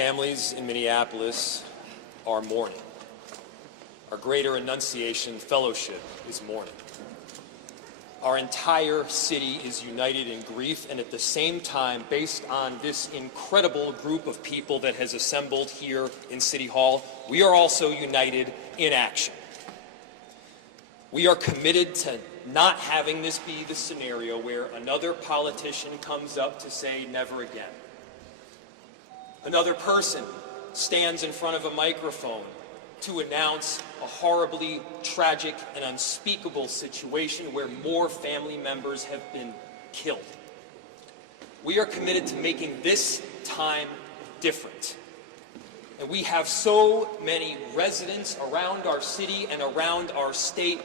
families in Minneapolis are mourning. Our Greater Annunciation Fellowship is mourning. Our entire city is united in grief, and at the same time, based on this incredible group of people that has assembled here in City Hall, we are also united in action. We are committed to not having this be the scenario where another politician comes up to say never again. Another person stands in front of a microphone to announce a horribly tragic and unspeakable situation where more family members have been killed. We are committed to making this time different. And we have so many residents around our city and around our state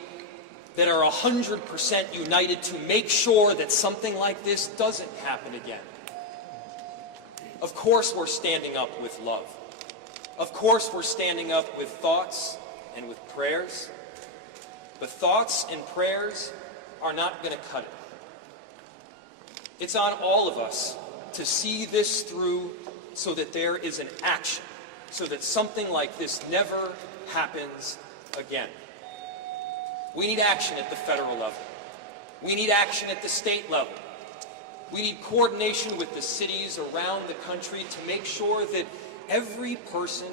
that are 100% united to make sure that something like this doesn't happen again. Of course we're standing up with love. Of course we're standing up with thoughts and with prayers. But thoughts and prayers are not going to cut it. It's on all of us to see this through so that there is an action, so that something like this never happens again. We need action at the federal level. We need action at the state level. We need coordination with the cities around the country to make sure that every person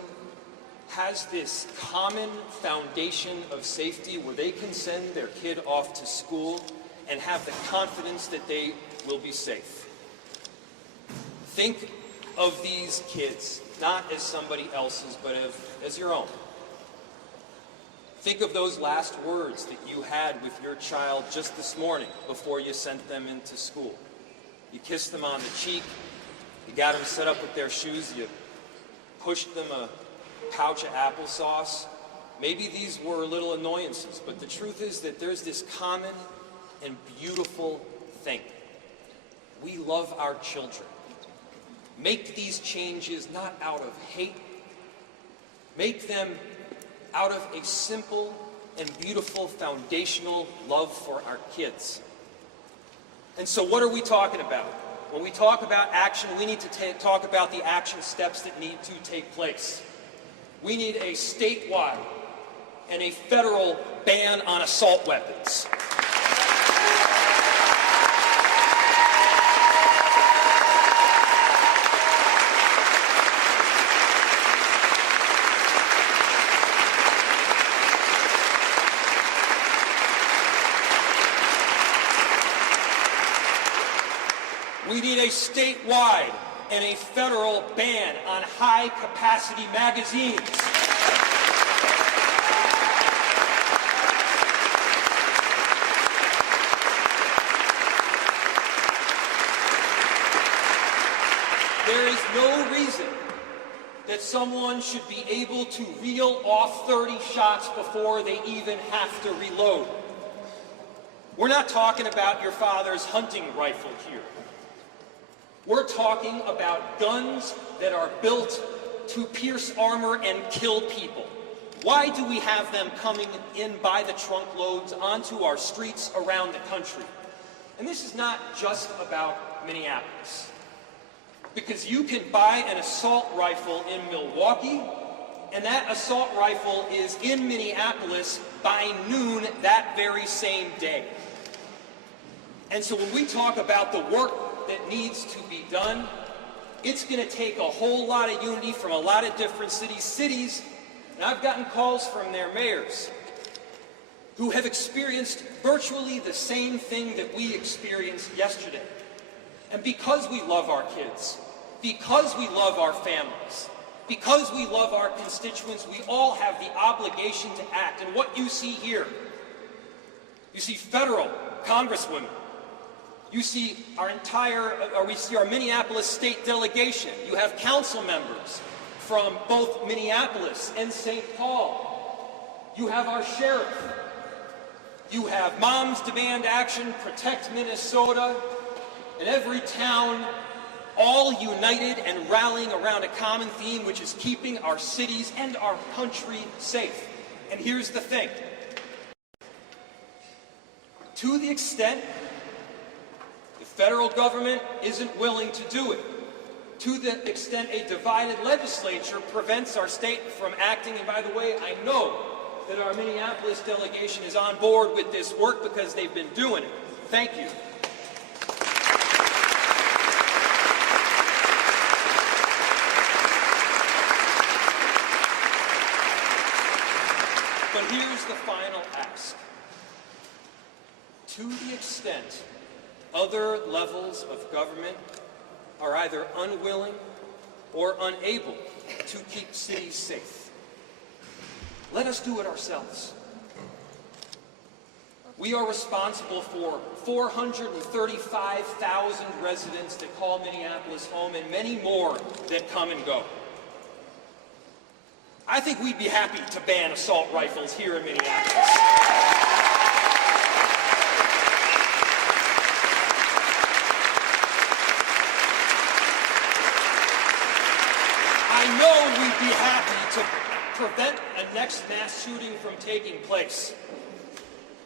has this common foundation of safety where they can send their kid off to school and have the confidence that they will be safe. Think of these kids not as somebody else's, but as your own. Think of those last words that you had with your child just this morning before you sent them into school. You kissed them on the cheek, you got them set up with their shoes, you pushed them a pouch of applesauce. Maybe these were little annoyances, but the truth is that there's this common and beautiful thing. We love our children. Make these changes not out of hate. Make them out of a simple and beautiful foundational love for our kids. And so what are we talking about? When we talk about action, we need to talk about the action steps that need to take place. We need a statewide and a federal ban on assault weapons. We need a statewide and a federal ban on high-capacity magazines. There is no reason that someone should be able to reel off 30 shots before they even have to reload. We're not talking about your father's hunting rifle here. We're talking about guns that are built to pierce armor and kill people. Why do we have them coming in by the trunk loads onto our streets around the country? And this is not just about Minneapolis. Because you can buy an assault rifle in Milwaukee, and that assault rifle is in Minneapolis by noon that very same day. And so when we talk about the work that needs to be done, it's going to take a whole lot of unity from a lot of different cities, and I've gotten calls from their mayors who have experienced virtually the same thing that we experienced yesterday. And because we love our kids, because we love our families, because we love our constituents, we all have the obligation to act. And what you see here, you see federal Congresswoman, you see we see our Minneapolis state delegation. You have council members from both Minneapolis and St. Paul. You have our sheriff. You have Moms Demand Action, Protect Minnesota, and every town all united and rallying around a common theme, which is keeping our cities and our country safe. And here's the thing. To the extent the federal government isn't willing to do it, To the extent a divided legislature prevents our state from acting, and by the way, I know that our Minneapolis delegation is on board with this work because they've been doing it. Thank you. But here's the final ask. To the extent other levels of government are either unwilling or unable to keep cities safe, let us do it ourselves. We are responsible for 435,000 residents that call Minneapolis home and many more that come and go. I think we'd be happy to ban assault rifles here in Minneapolis. I know we'd be happy to prevent a next mass shooting from taking place.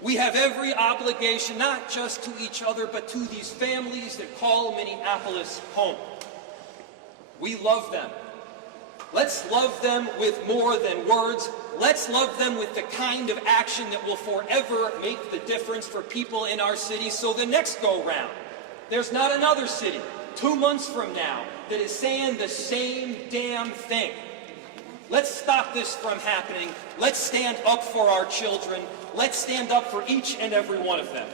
We have every obligation, not just to each other, but to these families that call Minneapolis home. We love them. Let's love them with more than words. Let's love them with the kind of action that will forever make the difference for people in our city. So the next go-round, there's not another city 2 months from now that is saying the same damn thing. Let's stop this from happening. Let's stand up for our children. Let's stand up for each and every one of them.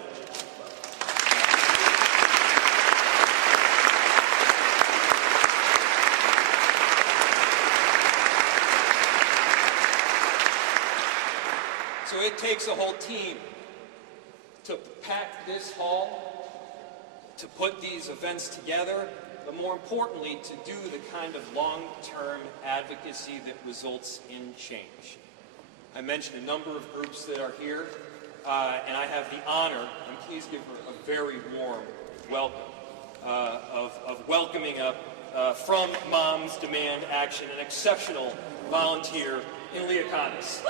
So it takes a whole team to pack this hall, to put these events together, but more importantly, to do the kind of long-term advocacy that results in change. I mentioned a number of groups that are here, and I have the honor, and please give her a very warm welcome, of welcoming up from Moms Demand Action, an exceptional volunteer in Leah Condis.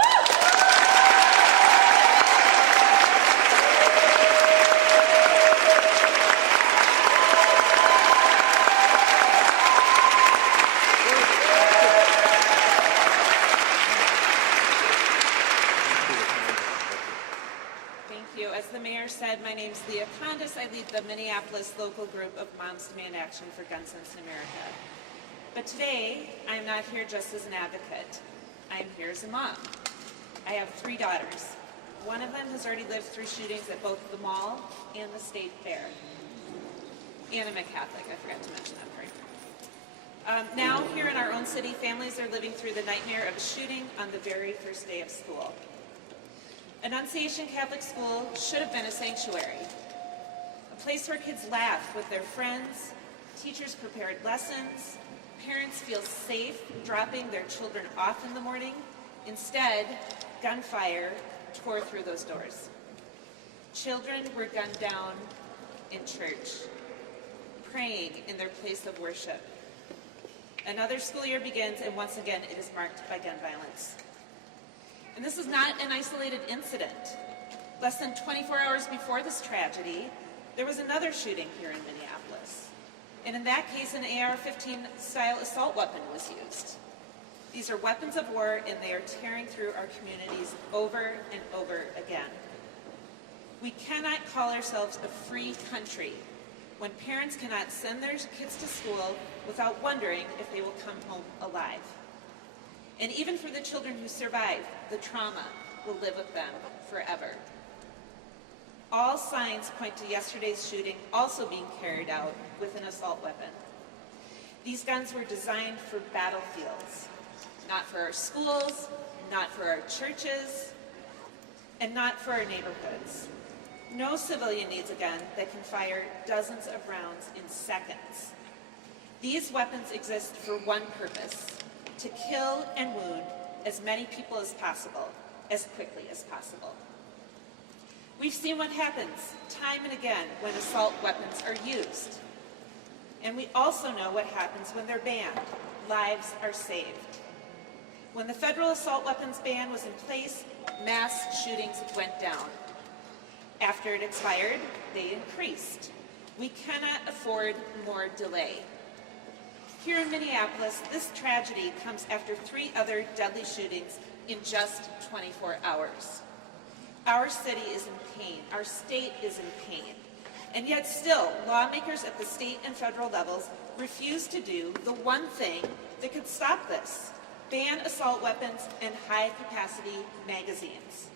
My name's Leah Condis. I lead the Minneapolis local group of Moms Demand Action for Gun Sense in America. But today, I'm not here just as an advocate. I'm here as a mom. I have 3 daughters. One of them has already lived through shootings at both the mall and the state fair. And I'm a Catholic. I forgot to mention that part. Now, here in our own city, families are living through the nightmare of a shooting on the very first day of school. Annunciation Catholic School should have been a sanctuary, a place where kids laugh with their friends, teachers prepared lessons, parents feel safe dropping their children off in the morning. Instead, gunfire tore through those doors. Children were gunned down in church, praying in their place of worship. Another school year begins, and once again, it is marked by gun violence. And this is not an isolated incident. Less than 24 hours before this tragedy, there was another shooting here in Minneapolis. And in that case, an AR-15 style assault weapon was used. These are weapons of war, and they are tearing through our communities over and over again. We cannot call ourselves a free country when parents cannot send their kids to school without wondering if they will come home alive. And even for the children who survive, the trauma will live with them forever. All signs point to yesterday's shooting also being carried out with an assault weapon. These guns were designed for battlefields, not for our schools, not for our churches, and not for our neighborhoods. No civilian needs a gun that can fire dozens of rounds in seconds. These weapons exist for one purpose: to kill and wound as many people as possible, as quickly as possible. We've seen what happens time and again when assault weapons are used. And we also know what happens when they're banned. Lives are saved. When the federal assault weapons ban was in place, mass shootings went down. After it expired, they increased. We cannot afford more delay. Here in Minneapolis, this tragedy comes after 3 other deadly shootings in just 24 hours. Our city is in pain. Our state is in pain. And yet still, lawmakers at the state and federal levels refuse to do the one thing that could stop this: ban assault weapons and high-capacity magazines.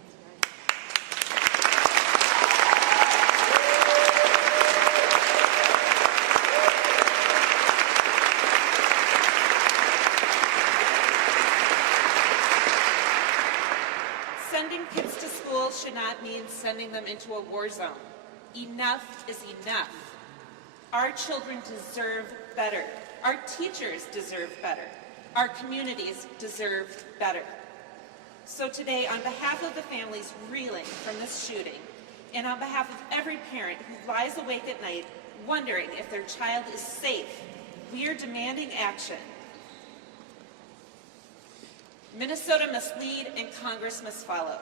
Sending kids to school should not mean sending them into a war zone. Enough is enough. Our children deserve better. Our teachers deserve better. Our communities deserve better. So today, on behalf of the families reeling from this shooting, and on behalf of every parent who lies awake at night wondering if their child is safe, we are demanding action. Minnesota must lead and Congress must follow.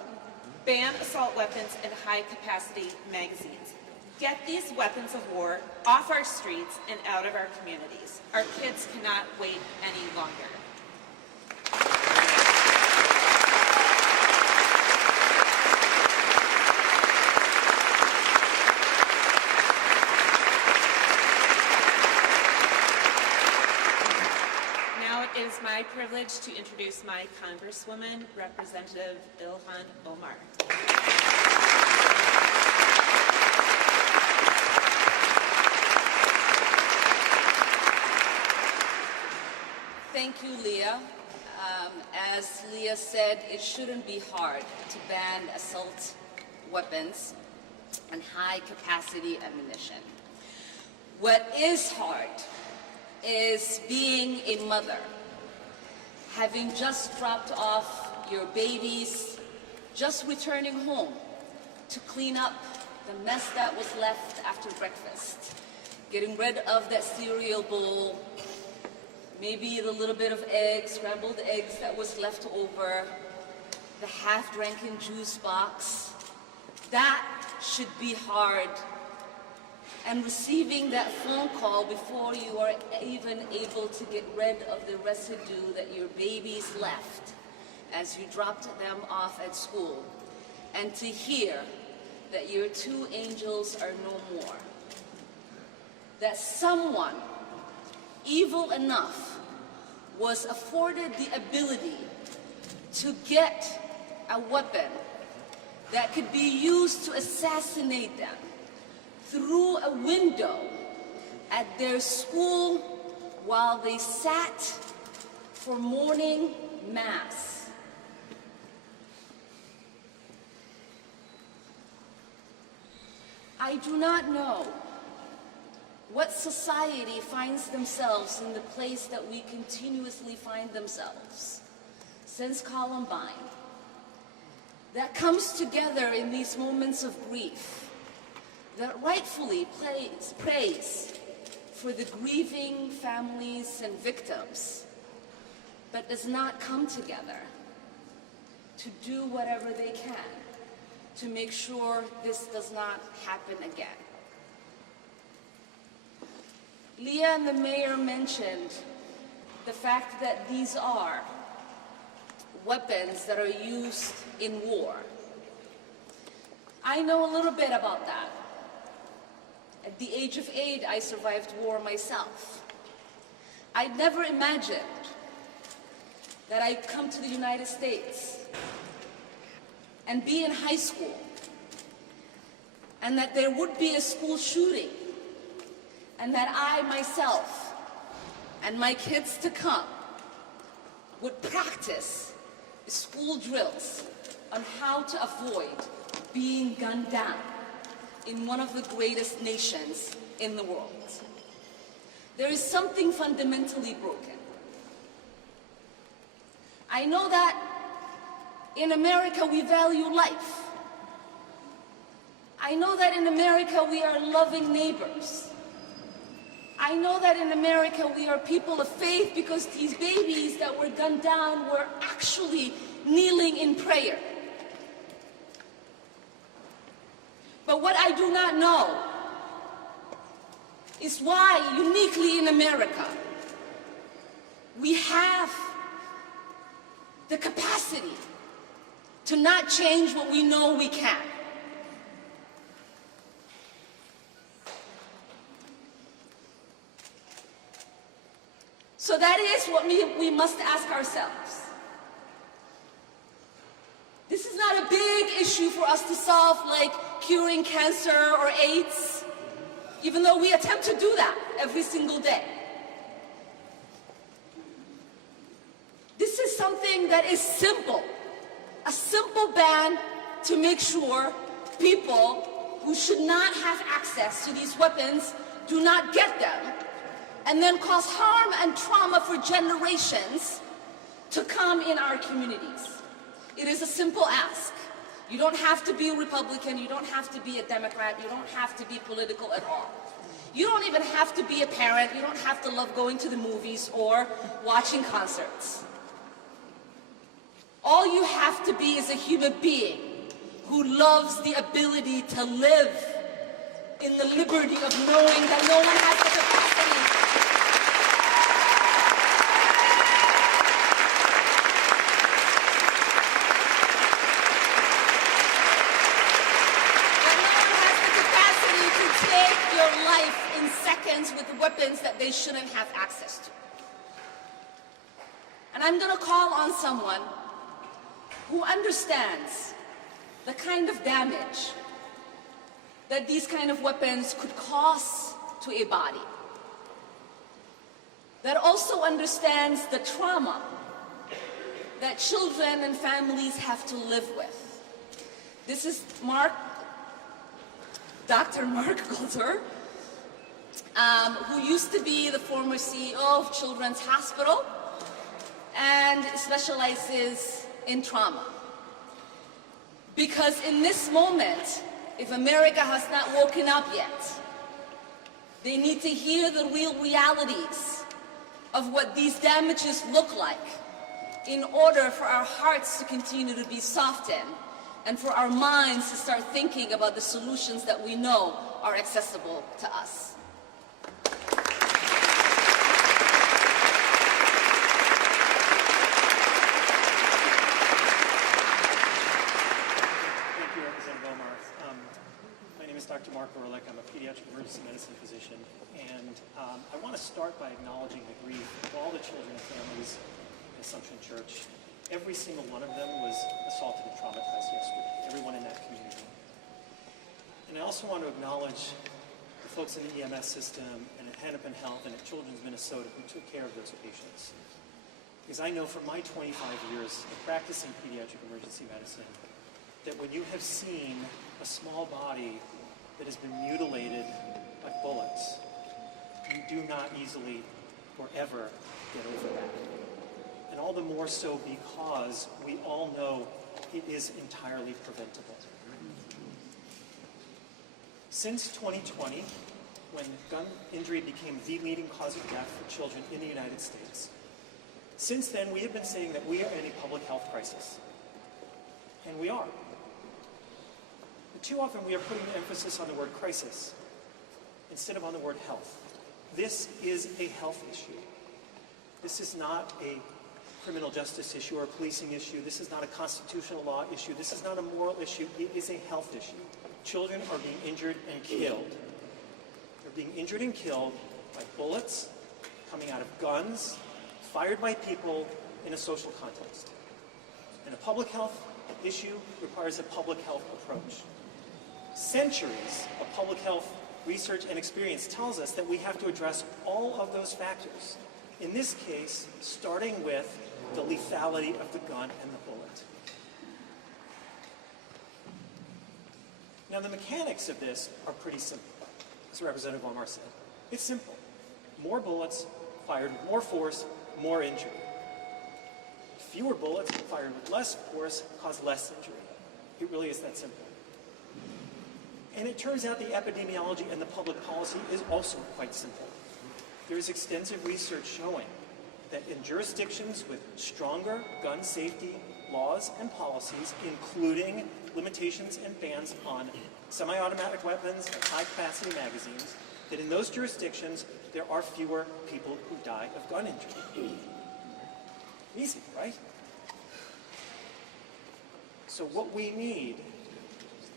Ban assault weapons and high-capacity magazines. Get these weapons of war off our streets and out of our communities. Our kids cannot wait any longer. It is my privilege to introduce my Congresswoman, Representative Ilhan Omar. Thank you, Leah. As Leah said, it shouldn't be hard to ban assault weapons and high-capacity ammunition. What is hard is being a mother, having just dropped off your babies, just returning home to clean up the mess that was left after breakfast, getting rid of that cereal bowl, maybe the little bit of eggs, scrambled eggs that was left over, the half-drinking juice box. That should be hard. And receiving that phone call before you are even able to get rid of the residue that your babies left as you dropped them off at school, and to hear that your 2 angels are no more. That someone evil enough was afforded the ability to get a weapon that could be used to assassinate them through a window at their school while they sat for morning mass. I do not know what society finds themselves in the place that we continuously find themselves since Columbine, that comes together in these moments of grief, that rightfully prays for the grieving families and victims, but does not come together to do whatever they can to make sure this does not happen again. Leah and the mayor mentioned the fact that these are weapons that are used in war. I know a little bit about that. At the age of 8, I survived war myself. I never imagined that I'd come to the United States and be in high school, and that there would be a school shooting, and that I myself and my kids to come would practice school drills on how to avoid being gunned down in one of the greatest nations in the world. There is something fundamentally broken. I know that in America we value life. I know that in America we are loving neighbors. I know that in America we are people of faith because these babies that were gunned down were actually kneeling in prayer. But what I do not know is why, uniquely in America, We have the capacity to not change what we know we can. So that is what we must ask ourselves. This is not a big issue for us to solve, like curing cancer or AIDS, even though we attempt to do that every single day. This is something that is simple, a simple ban to make sure people who should not have access to these weapons do not get them, and then cause harm and trauma for generations to come in our communities. It is a simple ask. You don't have to be a Republican, you don't have to be a Democrat, you don't have to be political at all. You don't even have to be a parent, you don't have to love going to the movies or watching concerts. All you have to be is a human being who loves the ability to live in the liberty of knowing that no one has the capacity with weapons that they shouldn't have access to. And I'm going to call on someone who understands the kind of damage that these kind of weapons could cause to a body, that also understands the trauma that children and families have to live with. This is Dr. Mark Coulter, who used to be the former CEO of Children's Hospital and specializes in trauma. Because in this moment, if America has not woken up yet, they need to hear the real realities of what these damages look like in order for our hearts to continue to be softened and for our minds to start thinking about the solutions that we know are accessible to us. Dr. Mark Orlick. I'm a pediatric emergency medicine physician, and I want to start by acknowledging the grief of all the children and families in Assumption Church. Every single one of them was assaulted and traumatized yesterday, everyone in that community. And I also want to acknowledge the folks in the EMS system and at Hennepin Health and at Children's Minnesota who took care of those patients. Because I know from my 25 years of practicing pediatric emergency medicine that when you have seen a small body that has been mutilated by bullets, you do not easily or ever get over that. And all the more so because we all know it is entirely preventable. Since 2020, when gun injury became the leading cause of death for children in the United States, since then we have been saying that we are in a public health crisis. And we are. But too often we are putting emphasis on the word crisis instead of on the word health. This is a health issue. This is not a criminal justice issue or a policing issue. This is not a constitutional law issue. This is not a moral issue. It is a health issue. Children are being injured and killed. They're being injured and killed by bullets coming out of guns, fired by people in a social context. And a public health issue requires a public health approach. Centuries of public health research and experience tells us that we have to address all of those factors. In this case, starting with the lethality of the gun and the bullet. Now, the mechanics of this are pretty simple, as Representative Omar said. It's simple. More bullets fired with more force, more injury. Fewer bullets fired with less force cause less injury. It really is that simple. And it turns out the epidemiology and the public policy is also quite simple. There is extensive research showing that in jurisdictions with stronger gun safety laws and policies, including limitations and bans on semi-automatic weapons and high-capacity magazines, that in those jurisdictions there are fewer people who die of gun injury. Easy, right? So what we need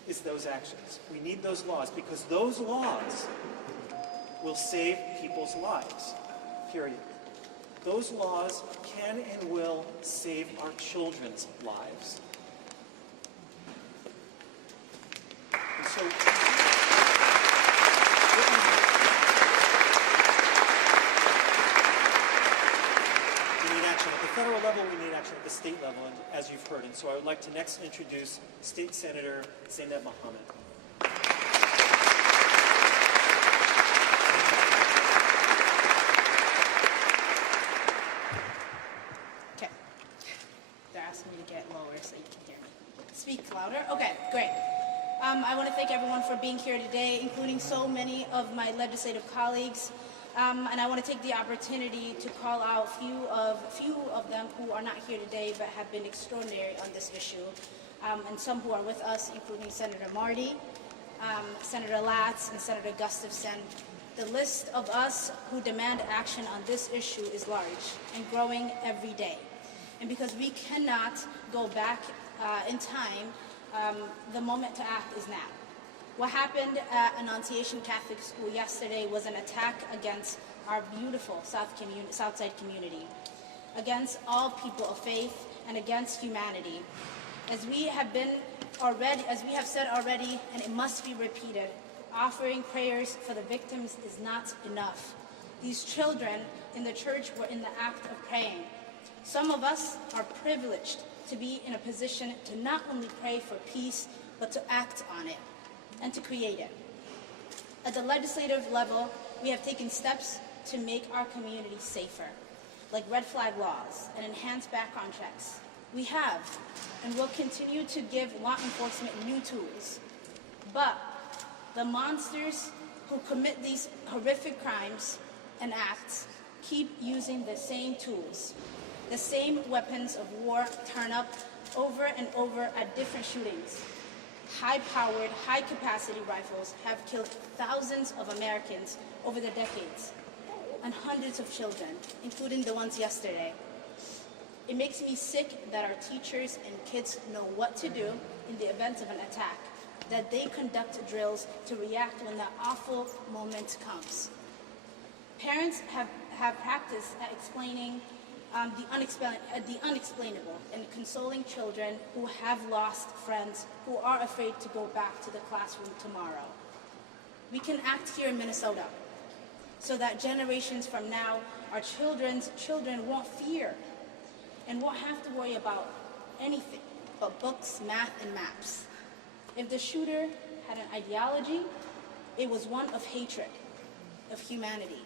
is those actions. We need those laws because those laws will save people's lives, period. Those laws can and will save our children's lives. And so, we need action at the federal level, we need action at the state level, as you've heard. And so I would like to next introduce State Senator Zainab Mohammed. Okay. They're asking me to get lower so you can hear me. Speak louder? Okay, great. I want to thank everyone for being here today, including so many of my legislative colleagues. And I want to take the opportunity to call out few of them who are not here today but have been extraordinary on this issue. And some who are with us, including Senator Marty, Senator Latz, and Senator Gustafson. The list of us who demand action on this issue is large and growing every day. And because we cannot go back in time, the moment to act is now. What happened at Annunciation Catholic School yesterday was an attack against our beautiful Southside community, against all people of faith, and against humanity. As we have said already, and it must be repeated, offering prayers for the victims is not enough. These children in the church were in the act of praying. Some of us are privileged to be in a position to not only pray for peace, but to act on it and to create it. At the legislative level, we have taken steps to make our community safer, like red flag laws and enhanced background checks. We have and will continue to give law enforcement new tools. But the monsters who commit these horrific crimes and acts keep using the same tools. The same weapons of war turn up over and over at different shootings. High-powered, high-capacity rifles have killed thousands of Americans over the decades, and hundreds of children, including the ones yesterday. It makes me sick that our teachers and kids know what to do in the event of an attack, that they conduct drills to react when that awful moment comes. Parents have practiced at explaining the unexplainable and consoling children who have lost friends, who are afraid to go back to the classroom tomorrow. We can act here in Minnesota so that generations from now, our children's children won't fear and won't have to worry about anything but books, math, and maps. If the shooter had an ideology, it was one of hatred, of humanity.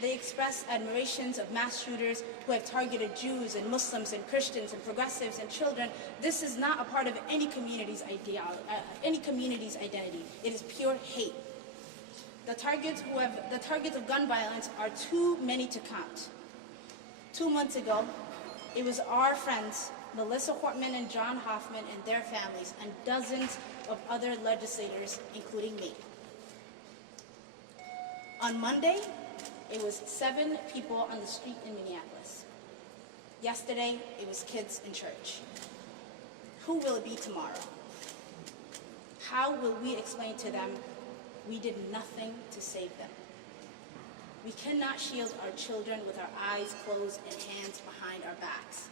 They express admirations of mass shooters who have targeted Jews and Muslims and Christians and progressives and children. This is not a part of any community's identity. It is pure hate. The targets of gun violence are too many to count. 2 months ago, it was our friends, Melissa Hortman and John Hoffman and their families, and dozens of other legislators, including me. On Monday, it was 7 people on the street in Minneapolis. Yesterday, it was kids in church. Who will it be tomorrow? How will we explain to them we did nothing to save them? We cannot shield our children with our eyes closed and hands behind our backs.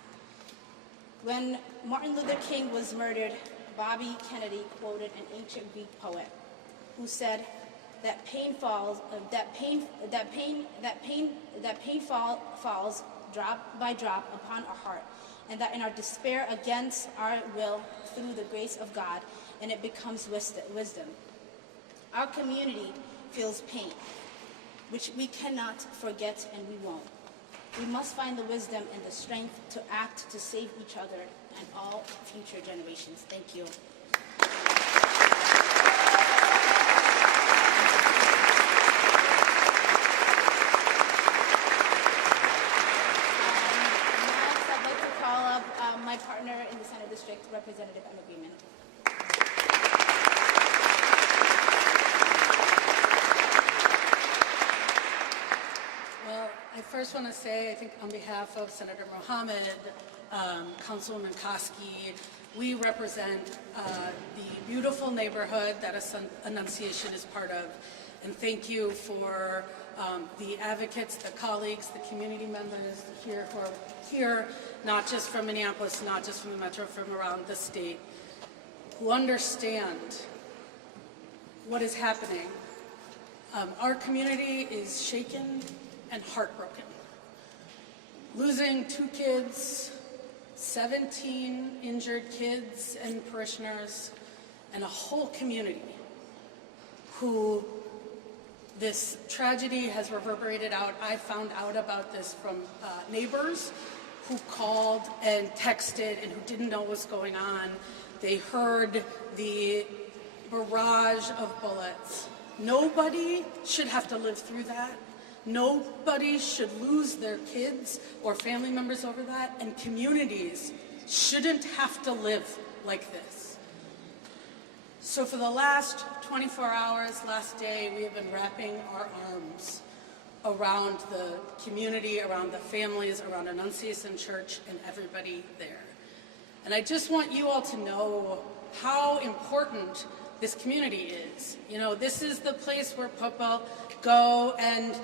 When Martin Luther King was murdered, Bobby Kennedy quoted an ancient Greek poet who said that pain falls drop by drop upon our heart, and that in our despair against our will, through the grace of God, and it becomes wisdom. Our community feels pain, which we cannot forget, and we won't. We must find the wisdom and the strength to act to save each other and all future generations. Thank you. Next, I'd like to call up my partner in the Senate District, Representative Emma Greenman. Well, I first want to say, I think on behalf of Senator Mohammed, Councilwoman Koski, we represent the beautiful neighborhood that Annunciation is part of. And thank you for the advocates, the colleagues, the community members here who are here, not just from Minneapolis, not just from the metro, from around the state, who understand what is happening. Our community is shaken and heartbroken. Losing 2 kids, 17 injured kids and parishioners, and a whole community who this tragedy has reverberated out. I found out about this from neighbors who called and texted and who didn't know what was going on. They heard the barrage of bullets. Nobody should have to live through that. Nobody should lose their kids or family members over that, and communities shouldn't have to live like this. So for the last 24 hours, last day, we have been wrapping our arms around the community, around the families, around Annunciation Church, and everybody there. And I just want you all to know how important this community is. You know, this is the place where people go and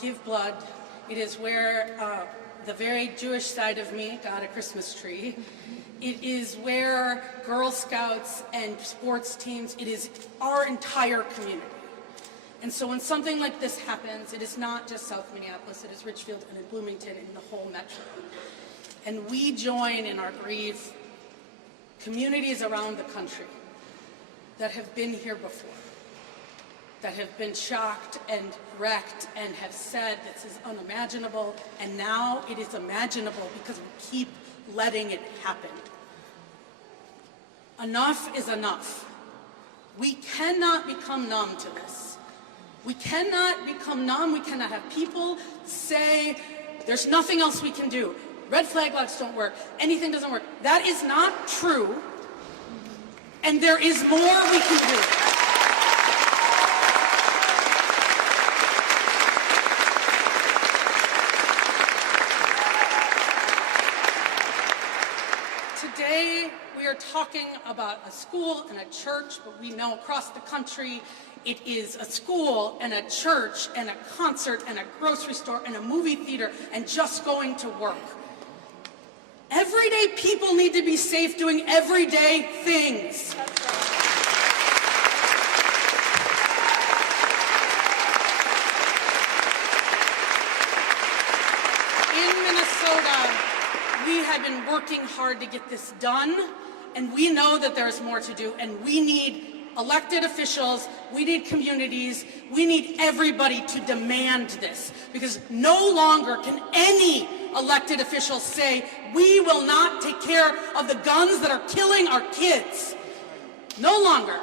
give blood. It is where the very Jewish side of me got a Christmas tree. It is where Girl Scouts and sports teams, it is our entire community. And so when something like this happens, it is not just South Minneapolis, it is Richfield and in Bloomington and the whole metro. And we join in our grief communities around the country that have been here before, that have been shocked and wrecked and have said this is unimaginable, and now it is imaginable because we keep letting it happen. Enough is enough. We cannot become numb to this. We cannot become numb. We cannot have people say, there's nothing else we can do. Red flag laws don't work. Anything doesn't work. That is not true. And there is more we can do. Today, we are talking about a school and a church, but we know across the country it is a school and a church and a concert and a grocery store and a movie theater and just going to work. Everyday people need to be safe doing everyday things. In Minnesota, we have been working hard to get this done, and we know that there is more to do, and we need elected officials, we need communities, we need everybody to demand this, because no longer can any elected officials say, we will not take care of the guns that are killing our kids. No longer.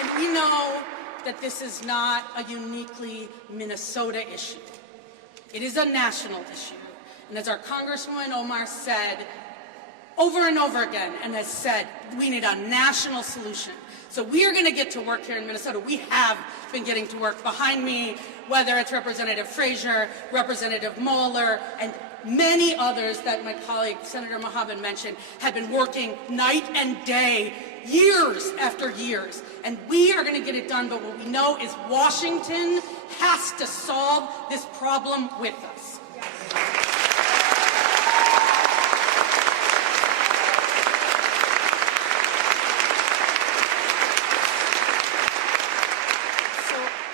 And we know that this is not a uniquely Minnesota issue. It is a national issue. And as our Congresswoman Omar said over and over again, and has said, we need a national solution. So we are going to get to work here in Minnesota. We have been getting to work. Behind me, whether it's Representative Frazier, Representative Moeller, and many others that my colleague Senator Mohammed mentioned, have been working night and day, years after years. And we are going to get it done, but what we know is Washington has to solve this problem with us.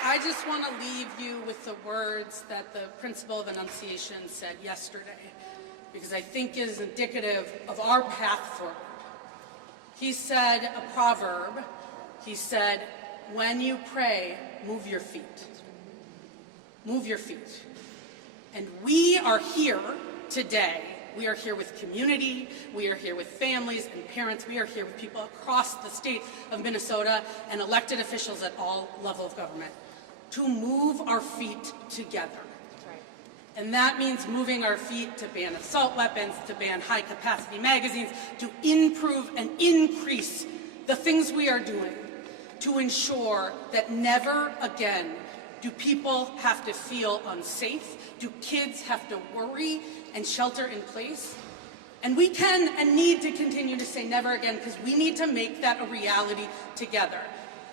I just want to leave you with the words that the principal of Annunciation said yesterday, because I think it is indicative of our path forward. He said a proverb. He said, when you pray, move your feet. Move your feet. And we are here today. We are here with community. We are here with families and parents. We are here with people across the state of Minnesota and elected officials at all levels of government to move our feet together. And that means moving our feet to ban assault weapons, to ban high-capacity magazines, to improve and increase the things we are doing to ensure that never again do people have to feel unsafe, do kids have to worry and shelter in place. And we can and need to continue to say never again, because we need to make that a reality together.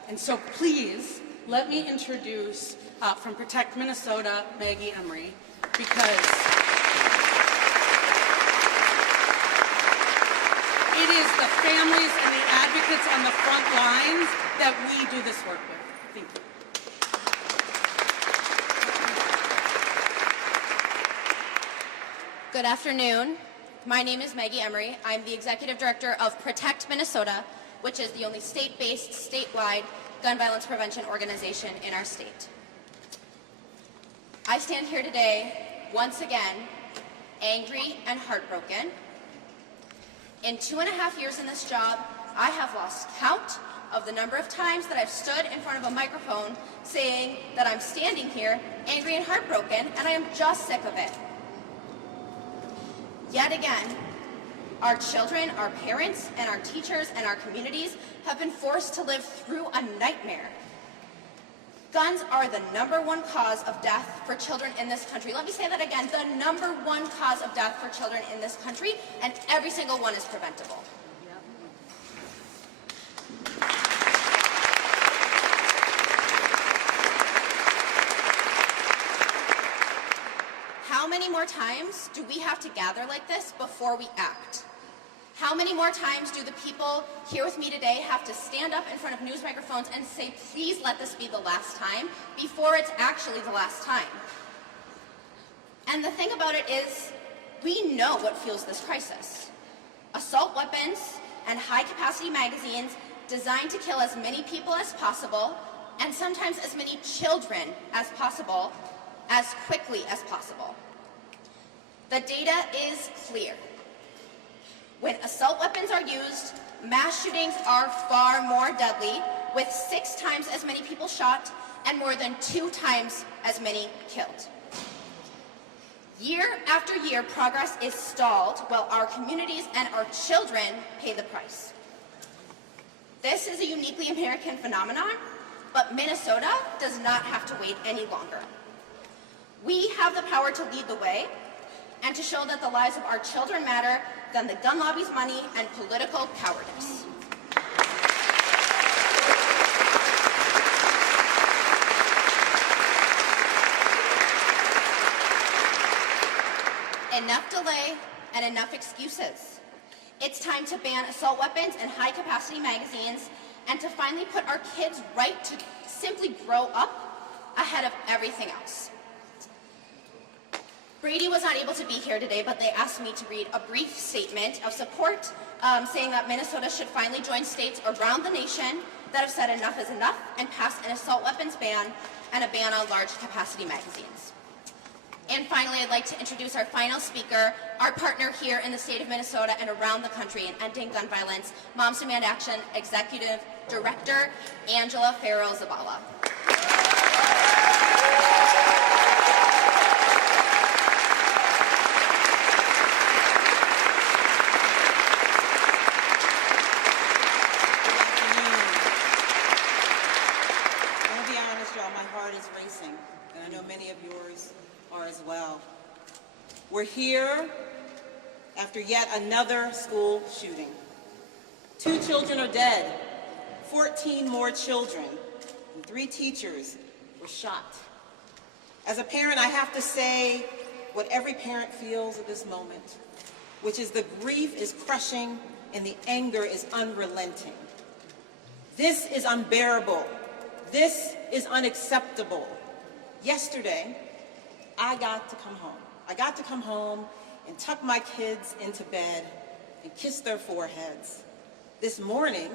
And so please, let me introduce from Protect Minnesota, Maggie Emery, because it is the families and the advocates on the front lines that we do this work with. Thank you. Good afternoon. My name is Maggie Emery. I'm the Executive Director of Protect Minnesota, which is the only state-based, statewide gun violence prevention organization in our state. I stand here today, once again, angry and heartbroken. In 2.5 years in this job, I have lost count of the number of times that I've stood in front of a microphone saying that I'm standing here angry and heartbroken, and I am just sick of it. Yet again, our children, our parents, and our teachers and our communities have been forced to live through a nightmare. Guns are the #1 cause of death for children in this country. Let me say that again, the #1 cause of death for children in this country, and every single one is preventable. How many more times do we have to gather like this before we act? How many more times do the people here with me today have to stand up in front of news microphones and say, please let this be the last time, before it's actually the last time? And the thing about it is, we know what fuels this crisis. Assault weapons and high-capacity magazines designed to kill as many people as possible, and sometimes as many children as possible, as quickly as possible. The data is clear. When assault weapons are used, mass shootings are far more deadly, with 6 times as many people shot and more than 2 times as many killed. Year after year, progress is stalled while our communities and our children pay the price. This is a uniquely American phenomenon, but Minnesota does not have to wait any longer. We have the power to lead the way and to show that the lives of our children matter than the gun lobby's money and political cowardice. Enough delay and enough excuses. It's time to ban assault weapons and high-capacity magazines and to finally put our kids' right to simply grow up ahead of everything else. Brady was not able to be here today, but they asked me to read a brief statement of support saying that Minnesota should finally join states around the nation that have said enough is enough and pass an assault weapons ban and a ban on large capacity magazines. And finally, I'd like to introduce our final speaker, our partner here in the state of Minnesota and around the country in ending gun violence, Moms Demand Action Executive Director, Angela Farrell-Zabala. As well. We're here after yet another school shooting. 2 children are dead, 14 more children, and 3 teachers were shot. As a parent, I have to say what every parent feels at this moment, which is the grief is crushing and the anger is unrelenting. This is unbearable. This is unacceptable. Yesterday, I got to come home. I got to come home and tuck my kids into bed and kiss their foreheads. This morning,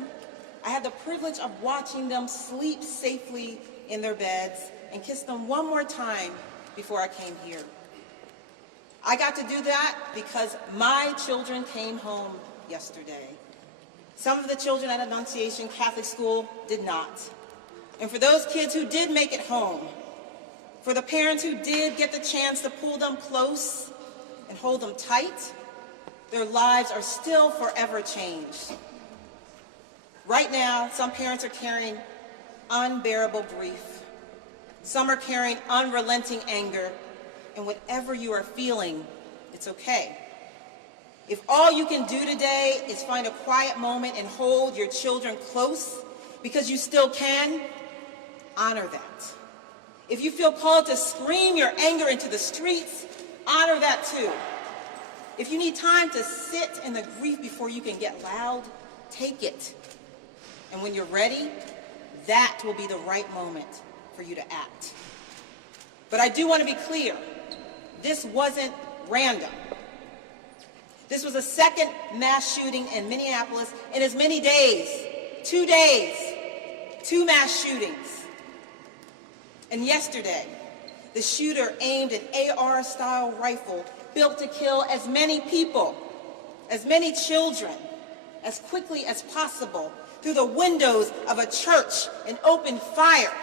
I had the privilege of watching them sleep safely in their beds and kiss them one more time before I came here. I got to do that because my children came home yesterday. Some of the children at Annunciation Catholic School did not. And for those kids who did make it home, For the parents who did get the chance to pull them close and hold them tight, their lives are still forever changed. Right now, some parents are carrying unbearable grief. Some are carrying unrelenting anger. And whatever you are feeling, it's okay. If all you can do today is find a quiet moment and hold your children close because you still can, honor that. If you feel called to scream your anger into the streets, honor that too. If you need time to sit in the grief before you can get loud, take it. And when you're ready, that will be the right moment for you to act. But I do want to be clear, this wasn't random. This was a second mass shooting in Minneapolis in as many days. 2 days, 2 mass shootings. And yesterday, the shooter aimed an AR-style rifle built to kill as many people, as many children, as quickly as possible through the windows of a church and opened fire.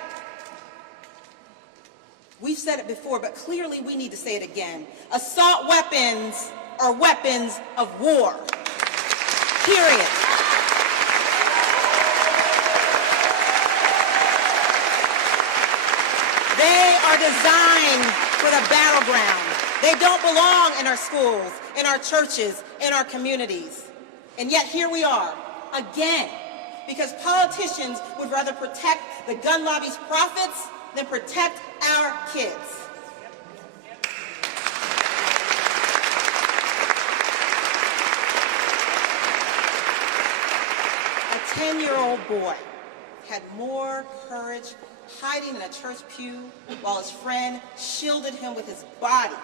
We've said it before, but clearly we need to say it again. Assault weapons are weapons of war. Period. They are designed for the battleground. They don't belong in our schools, in our churches, in our communities. And yet here we are, again, because politicians would rather protect the gun lobby's profits than protect our kids. A 10-year-old boy had more courage hiding in a church pew while his friend shielded him with his body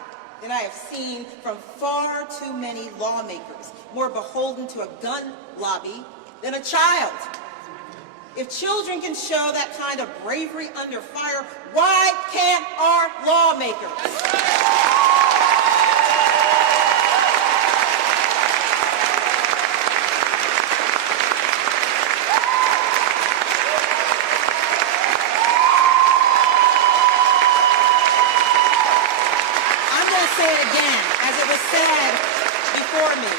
than I have seen from far too many lawmakers more beholden to a gun lobby than a child. If children can show that kind of bravery under fire, why can't our lawmakers? Say it again, as it was said before me.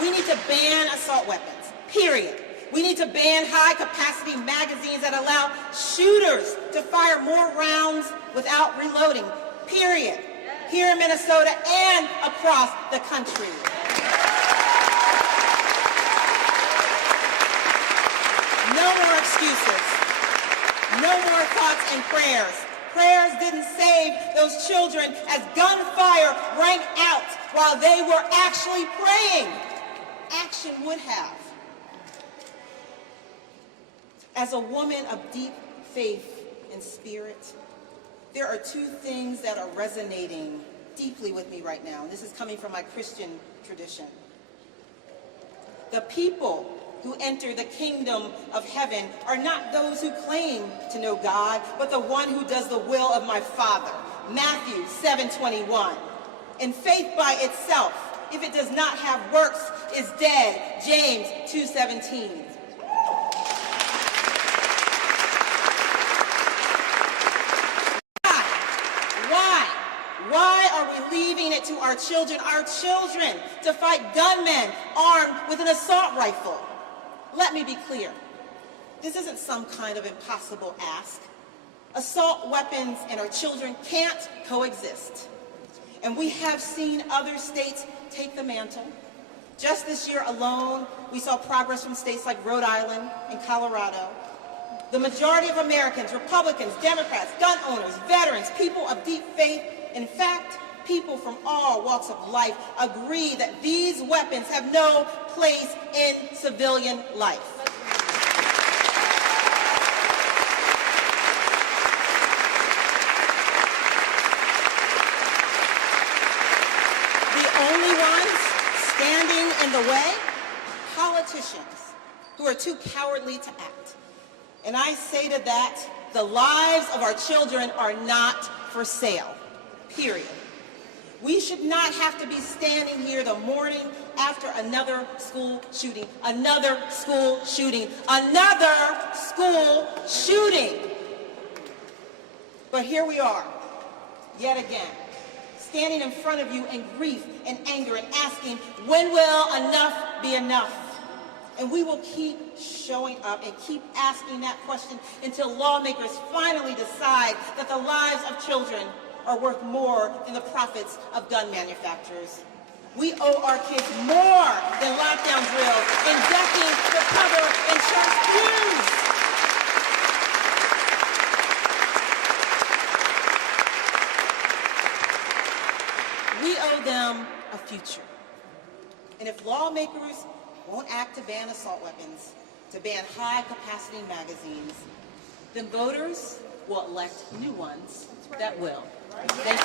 We need to ban assault weapons, period. We need to ban high-capacity magazines that allow shooters to fire more rounds without reloading, period, here in Minnesota and across the country. No more excuses. No more thoughts and prayers. Prayers didn't save those children as gunfire rang out while they were actually praying. Action would have. As a woman of deep faith and spirit, there are 2 things that are resonating deeply with me right now. And this is coming from my Christian tradition. The people who enter the kingdom of heaven are not those who claim to know God, but the one who does the will of my Father. Matthew 7:21. And faith by itself, if it does not have works, is dead. James 2:17. Why are we leaving it to our children to fight gunmen armed with an assault rifle? Let me be clear. This isn't some kind of impossible ask. Assault weapons and our children can't coexist. And we have seen other states take the mantle. Just this year alone, we saw progress from states like Rhode Island and Colorado. The majority of Americans, Republicans, Democrats, gun owners, veterans, people of deep faith, in fact, people from all walks of life agree that these weapons have no place in civilian life. The only ones standing in the way? Politicians who are too cowardly to act. And I say to that, the lives of our children are not for sale, period. We should not have to be standing here the morning after another school shooting, another school shooting, another school shooting. But here we are, yet again, standing in front of you in grief and anger and asking, when will enough be enough? And we will keep showing up and keep asking that question until lawmakers finally decide that the lives of children are worth more than the profits of gun manufacturers. We owe our kids more than lockdown drills and decking to cover insurance pews. We owe them a future. And if lawmakers won't act to ban assault weapons, to ban high-capacity magazines, then voters will elect new ones that will. Thank